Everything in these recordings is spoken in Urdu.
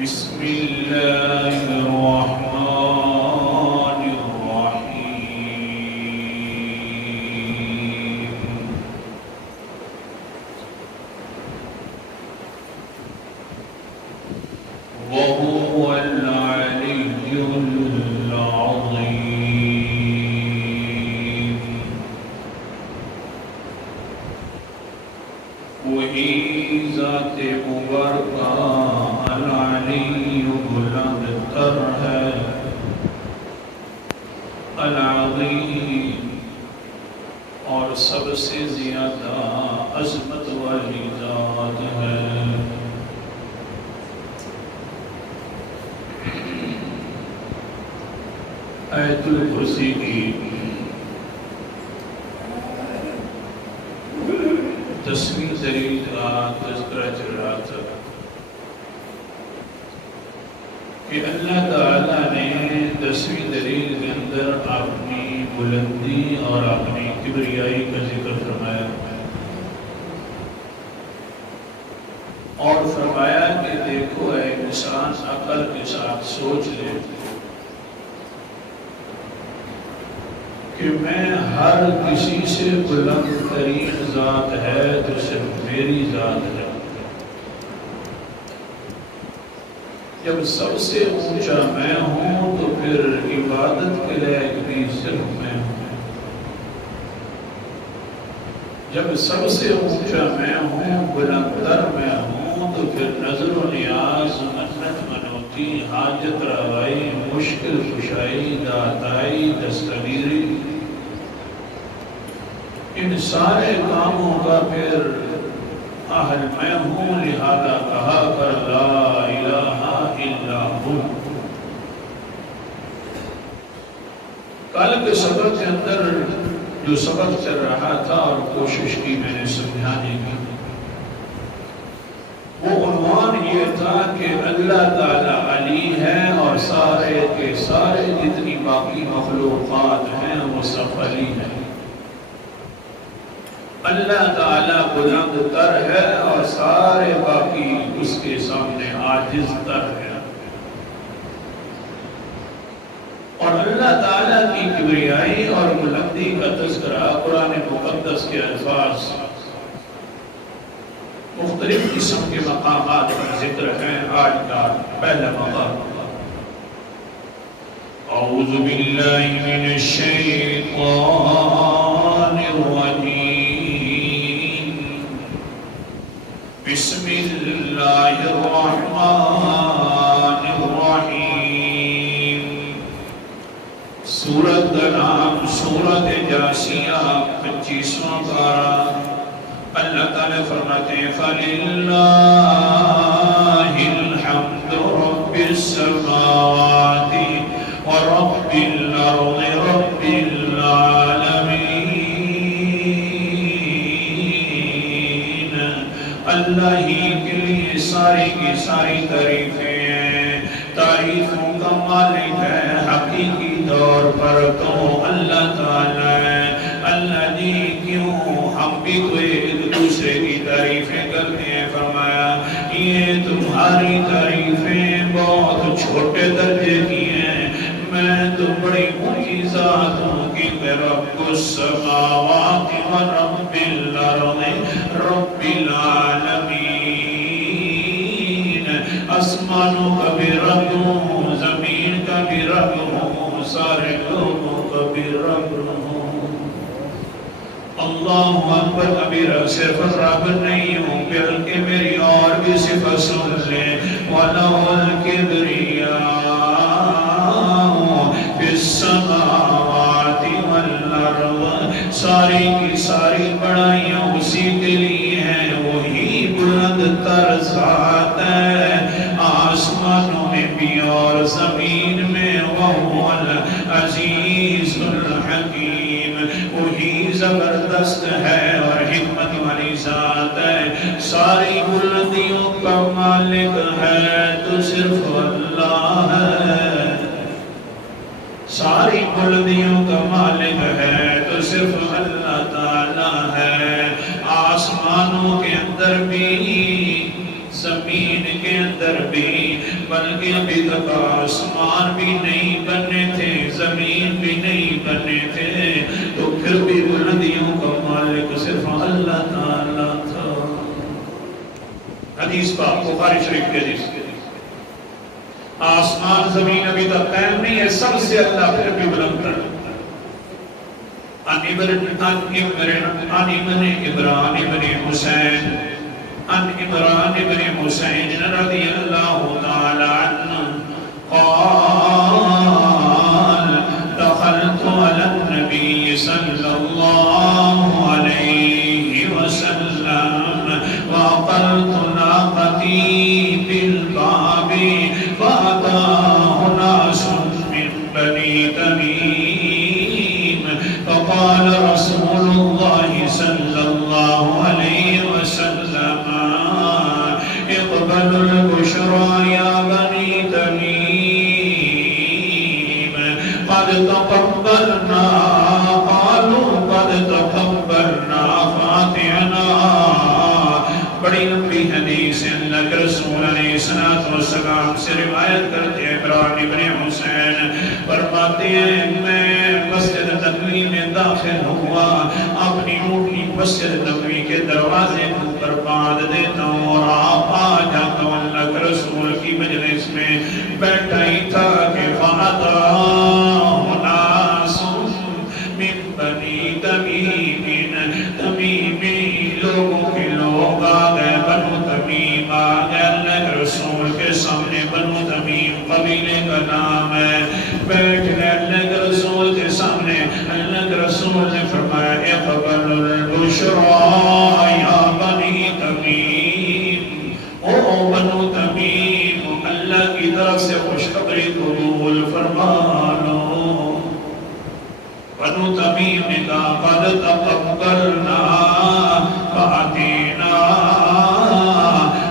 بسم الله الرحمن الرحيم وهو العلي العظيم وہی ذات مبارکہ العلی بلند تر ہے العظیم اور سب سے زیادہ عظمت والی ذات ہے۔ آیت الکرسی کی 10ویں دلیل کا تذکرہ چل رہا تھا کہ اللہ تعالیٰ نے 10ویں دلیل کے اندر اپنی بلندی اور اپنی کبریائی کا ذکر فرمایا اور فرمایا کہ دیکھو اے انسان عقل کے ساتھ سوچ لے کہ میں ہر کسی سے بلند ترین ذات ہے تو صرف میری ذات ہے۔ جب سب سے اونچا میں ہوں تو پھر عبادت کے لائق بھی صرف میں ہوں۔ جب سب سے اونچا میں ہوں بلند تر میں ہوں تو پھر نظر و نیاز منت منوتی حاجت روائی مشکل کشائی داتائی دستگیری ان سارے کاموں کا پھر اہل میں ہوں، لہذا کہا کر لا الہ الا ہو۔ کل کے سبق کے اندر جو سبق چل رہا تھا اور کوشش کی میں نے سمجھانے کی، وہ عنوان یہ تھا کہ اللہ تعالیٰ علی ہے اور سارے کے سارے جتنی باقی مخلوقات ہیں وہ سب علی ہیں۔ اللہ تعالیٰ بلند تر ہے اور سارے باقی اس کے سامنے عاجز تر ہے۔ اور اللہ تعالیٰ کی کبریائی اور بلندی کا تذکرہ قرآن مقدس کے الفاظ مختلف قسم کے مقامات پر ذکر ہیں۔ آج کا پہلا مقام اعوذ باللہ من الشیطان الرجیم بسم اللہ الرحمن الرحیم۔ سورت کا نام سورت جاسیہ 25واں پارہ۔ اللہ تعالیٰ فرماتے ہیں فَلِلَّهِ الْحَمْدُ رَبِّ السَّمَاوَاتِ وَرَبِّ الْأَرْضِ رَبِّ الْعَالَمِينَ۔ اللہ ہی کے لیے ساری کی ساری تعریفیں ہیں، تعریفوں کا مالک ہے حقیقی طور پر تو اللہ تعالیٰ ہے۔ اللہ جی کیوں ہم بھی تو ایک دوسرے کی تعریفیں کرتے ہیں، فرمایا یہ تمہاری تعریفیں بہت چھوٹے درجے کی ہیں، میں تو بڑی اونچی ذات ہوں کہ رب السماوات و رب الارض رب العالمین۔ آسمانوں کا بھی رب ہوں، زمین کا بھی رب ہوں، سارے لوگوں کا بھی رب ہوں۔ اللہ اکبر کبیرہ، صرف رب نہیں ہوں بلکہ میری اور بھی صفت سن لیں۔ وَلَهُ الْكِبْرِيَاءُ فِي السَّمَاوَاتِ وَالْأَرْضِ۔ ساری کی ساری بڑائیاں اسی کے لیے ہیں، وہی بلند تر ذات ہے آسمانوں میں بھی اور زمین میں۔ وَهُوَ الْعَزِيزُ الْحَكِيمُ، وہی زبردست ہے اور حکمت والی ذات ہے۔ ساری بلندیوں کا مالک ہے تو صرف اللہ ہے، ساری بلندیوں کا مالک ہے تو صرف اللہ تعالیٰ ہے۔ آسمانوں کے اندر بھی زمین کے اندر بھی بلکہ ابھی تک آسمان بھی نہیں بننے تھے، زمین بھی نہیں بننے تھے، تو پھر بھی بلندیوں کا مالک صرف اللہ تعالیٰ تھا۔ حدیث پاک بخاری شریف کے حدیث، آسمان زمین ابھی تک قائم نہیں ہے، سب سے اللہ پھر بھی بلند تر۔ عن عمران بن حسین رضی اللہ تعالی عنہ قال دخلت على النبي صلى الله عليه وسلم وقلت ناقتي بالباب فأتاه ناس من بني تميم فقال رسول الله صلى الله عليه وسلم اقبلوا البشرى يا بني تميم قد تقبلنا، قالوا قد تقبلنا فاتعنا۔ بڑی لمبی حدیث ہے، اللہ کے رسول علیہ السلام سے روایت کرتے ہیں عمران بن حسین فرماتے ہیں میں مسجد نبوی میں داخل ہوا، اپنی اونٹنی مسجد نبوی کے دروازے پر باندھ دیتا ہوں اور آپ آ جاتا ہوں اللہ کے رسول کی مجلس میں بیٹھا ہی تھا کہ فَأَتَاهُ نَاسٌ مِّن بَنِي تَمِيمٍ، تمیمی لوگوں کے لوگ آ گئے، بنو تمیم آ گئے اللہ کے رسول کے سامنے۔ بنو تمیم قبیلے کا نام ہے، بیٹھ گئے اللہ کے رسول کے سامنے۔ اللہ کے رسول نے فرمایا اقبلوا البشرى یا بنی تمیم، او بنو تمیم اللہ کی طرف سے خوشخبری قبول فرما لو۔ بنو تمیم نے کہا قد تقبلنا فاتینا،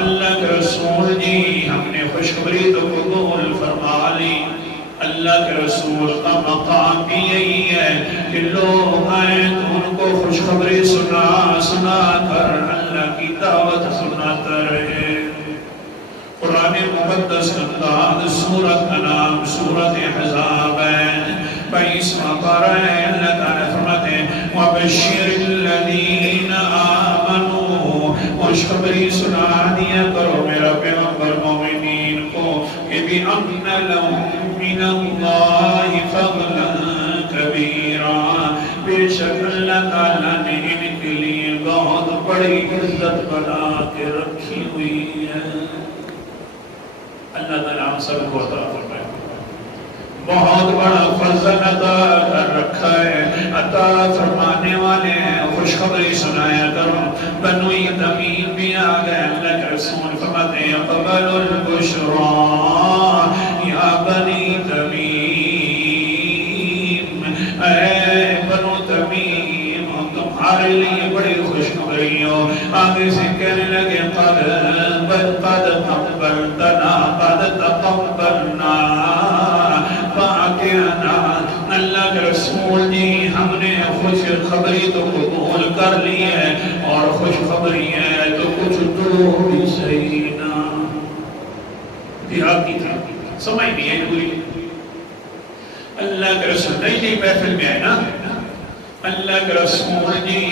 اللہ کے رسول جی ہم نے خوشخبری تو قبول فرما لی۔ اللہ کے رسول کا مقام بھی یہی ہے کہ لوگ آئیں تو ان کو خوشخبری سنا کر اللہ کی دعوت سناتا رہے۔ قرآن مقدس کا سورت کا نام سورت احزاب ہے، 22واں پارہ ہے۔ اللہ تعالیٰ فرماتے ہیں وَبَشِّرِ الَّذِينَ آمَنُوا، خوشخبری سنا دیا کرو میرا پیغمبر مومنین کو کہ بِأَنَّ لَهُم مِّنَ اللَّهِ فَضْلًا كَبِيرًا، بے شک اللہ تعالیٰ نے ان کے لیے بہت بڑی عزت بنا کے رکھی ہوئی ہے۔ اللہ تعالیٰ ہم سب کو عطا فرمائے، بہت بڑا فضل عطا کر رکھا ہے، عطا فرمانے والے ہیں، خوشخبری سنایا کرو۔ بنو تمیم بھی آ گئے، اللہ کے رسول فرماتے ہیں اقبلوا البشرى یا بنی تمیم، اے بنو تمیم تمہارے لیے بڑی خوشخبری ہو۔ آگے سے کہنے لگے قد تقبلتنا قد تقبلنا فاتعنا، اللہ کے رسول جی ہم نے خوشخبری تو قبول کر لی ہے، اور خوشخبری ہے تو کچھ دو بھی صحیح نہ دیہاتی تھا، سمجھ نہیں ہے پوری۔ اللہ کے رسول نہیں محفل میں آئے نا، اللہ کے رسول جی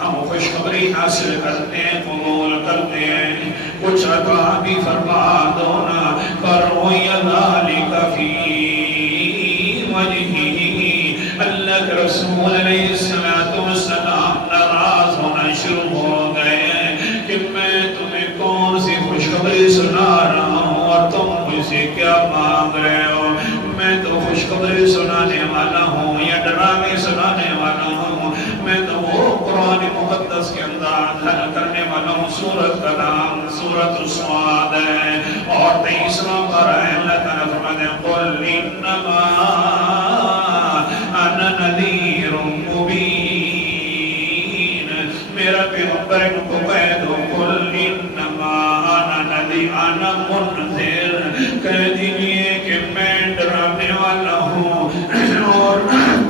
ہم خوشخبری حاصل کرتے ہیں، قبول کرتے ہیں، کچھ عطا بھی فرما دو نا، فَرُوِيَ ذَلِكَ فِي وَجْهِهِ، اللہ کے رسول علیہ السلام ناراض ہونا شروع ہو گئے کہ میں تمہیں کون سی خوشخبری سنا رہا ہوں اور تم مجھ سے کیا مانگ رہے ہو؟ میں تو خوشخبری سنانے والا ہوں یا ڈراوے سنانے والا ہوں، میں تو وہ قرآن مقدس کے انداز حل کرنے والا ہوں۔ سورت کا نام سورت الصاد ہے اور 23واں پارہ ہے۔ اللہ تعالیٰ فرماتے ہیں قُلْ إِنَّمَا أَنَا نَذِيرٌ مُبِينٌ، میرا پیغمبر ان کو کہہ دو قُلْ إِنَّمَا أَنَا نَذِيرٌ أَنَا مُنذِرٌ، کہہ دیجئے کہ میں ڈرانے والا ہوں اور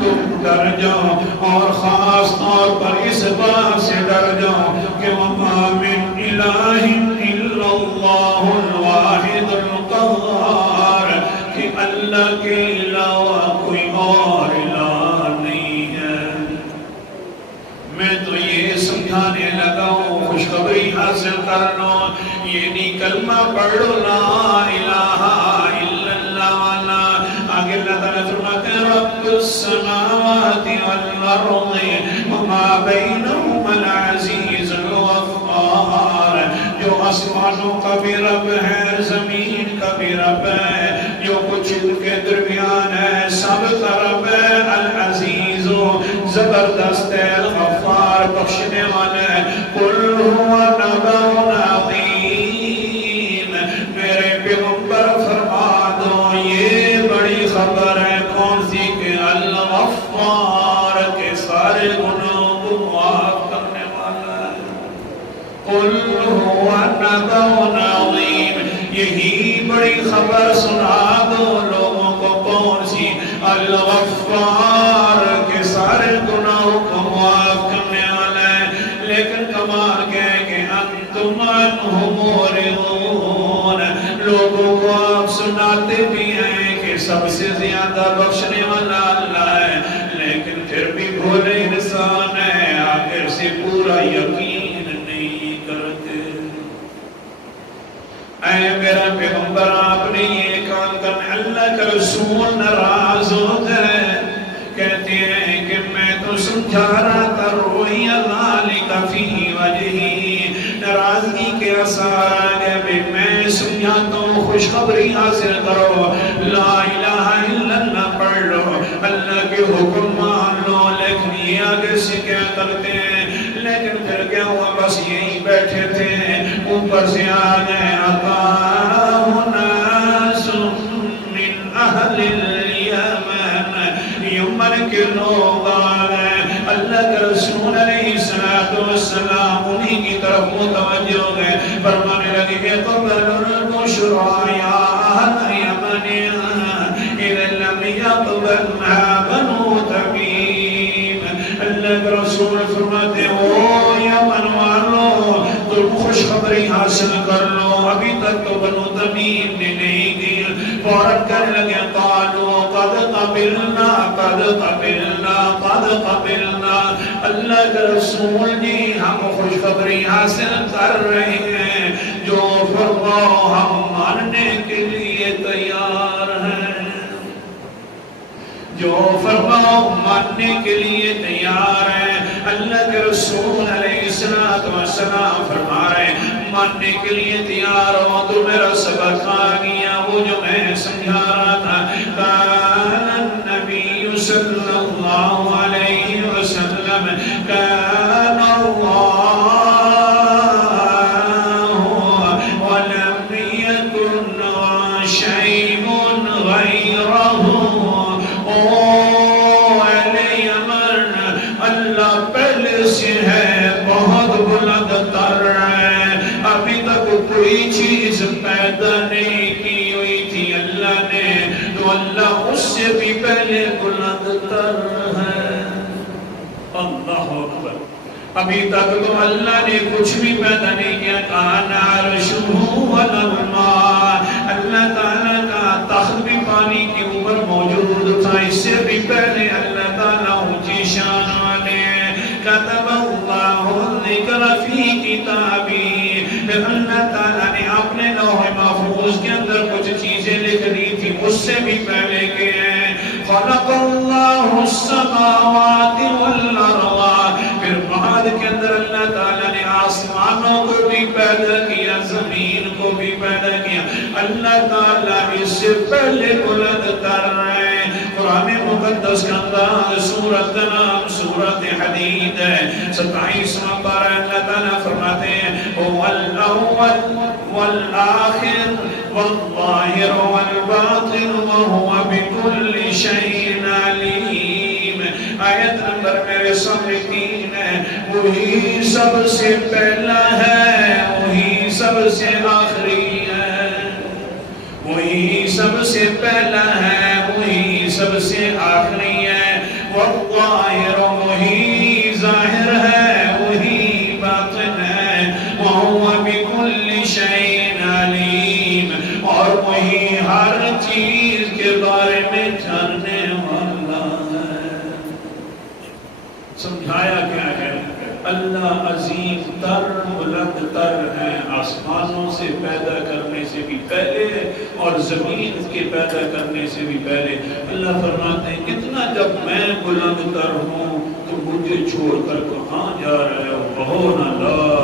تم ڈر جاؤ، اور خاص طور پر اس بات سے ڈر جاؤ کہ وَمَا مِنْ إِلَٰهٍ إِلَّا اللَّهُ الْوَاحِدُ الْقَهَّارُ، قہار کہ اللہ کے علاوہ کوئی اور الہ نہیں ہے۔ میں تو یہ سمجھانے لگا ہوں، خوشخبری حاصل کر لو، یہ نہیں کلمہ پڑھ لو لا الہ الا اللہ والا۔ آگے اللہ تعالیٰ فرماتے ہیں رب السماوات والارض وما بینہما العزیز الغفار، جو آسمانوں کا بھی رب ہے، زمین کا بھی رب ہے، جو کچھ ان کے درمیان ہے، سب کا رب ہے، العزیز زبردست ہے، الغفار بخشنے والا ہے۔ قل هو نبأ عظیم، میرے پیغمبر فرما دو یہ بڑی خبر ہے، کون سی کہ الغفار کے سارے گناہوں کو معاف کرنے والا ہے۔ قل هو نبأ عظیم، یہی بڑی خبر سنا دو لوگوں کو، کون سی؟ الغفار کے سارے گناہوں کو معاف کرنے والا ہے۔ لیکن کمال کیا ہے کہ انتم عنہ معرضون، لوگوں کو آپ سناتے بھی ہیں کہ سب سے زیادہ بخشنے والا اللہ ہے، لیکن پھر بھی بھولے انسان ہے، آخر سے پورا یقین نہیں کرتے۔ اے میرا پیغمبر آپ نے یہ کام کرنا، اللہ کا رسول ناراض ہوتا ہے، کہتے ہیں کہ میں تو سمجھا رہا تھا روئی ذالک فی وجہی، ناراضگی کے اثار آگے بھی میں سمجھاتا ہوں خوشخبری حاصل کرو، لا الہ الا اللہ پڑھ لو، اللہ کے حکم مان لو۔ لیکن یہ آگے سے کیا کرتے ہیں، لیکن پھر کیا ہوا، بس یہی بیٹھے تھے، اوپر سے آگئے اتاہ ناس من اہل الیمن، یمن کے لوگ آگئے، اللہ کے رسول علیہ السلام انہی کی طرف متوجہ ہو گئے، فرمانے لگے کہ قبل البشرى یا اہل یمن اذا لم یقبلنا بنو تمیم۔ اللہ کے رسول فرماتے ہو یمن والو تم خوشخبری حاصل کر لو، ابھی تک تو بنو تمیم نے نہیں دی۔ فوراً کرنے لگے قالوا قد قبلنا قد قبلنا قد قبلنا، اللہ کے رسول جی ہم خوشخبری حاصل کر رہے ہیں، جو فرماؤ ہم ماننے کے لیے تیار ہیں، جو فرماؤ ماننے کے لیے تیار ہیں۔ اللہ کے رسول علیہ السلام فرما رہے ہیں ماننے کے لیے تیار ہو تو میرا سبق آ گیا، وہ جو میں سمجھا رہا تھا۔ کان النبی صلی اللہ علیہ وسلم کان اللہ ولم یکن شیء غیرہ، اللہ پہلے سے ہے، بہت بلند تر ہے، ابھی تک کوئی چیز پیدا نہیں کی ہوئی تھی اللہ نے، تو اللہ اس سے بھی پہلے بلند تر ہے۔ اللہ اکبر، ابھی تک تو اللہ نے کچھ بھی پیدا نہیں کیا۔ کان عرشہ علی الماء، اللہ تعالیٰ کا تخت بھی پانی کے اوپر موجود تھا، اس سے بھی پہلے اللہ تعالیٰ اونچی شان والے ہیں۔ کتب اللہ الذکر فی کتابی، پھر اللہ تعالیٰ نے اپنے لوح محفوظ کے اندر کچھ چیزیں لکھ دی تھی، اس سے بھی پہلے کے ہیں۔ خلق اللہ السماوات والارض، پھر بعد کے اندر اللہ تعالیٰ نے آسمانوں کو بھی پیدا کیا، زمین کو بھی پیدا کیا، اللہ تعالیٰ اس سے پہلے بلند تر ہے۔ قرآن مقدس کا انداز، سورت کا نام سورت حدید ہے، 27واں پارہ، اللہ تعالیٰ فرماتے ہیں هو الأول والآخر والظاہر والباطن وهو بكل شيء علیم۔ آیت نمبر میرے سامنے 3 ہے، وہی سب سے پہلا ہے، وہی سب سے آخری ہے، وہی سب سے پہلا ہے، وہی سب سے آخری ہے، والظاہر، وہی ظاہر ہے، وہی باطن ہے، وہو بکل شیء علیم، اور وہی سمجھایا کیا ہے؟ اللہ عظیم تر بلند تر ہے، آسمانوں سے پیدا کرنے سے بھی پہلے اور زمین کے پیدا کرنے سے بھی پہلے۔ اللہ فرماتے ہیں اتنا جب میں بلند تر ہوں تو مجھے چھوڑ کر کہاں جا رہے ہو؟ کہو نا لا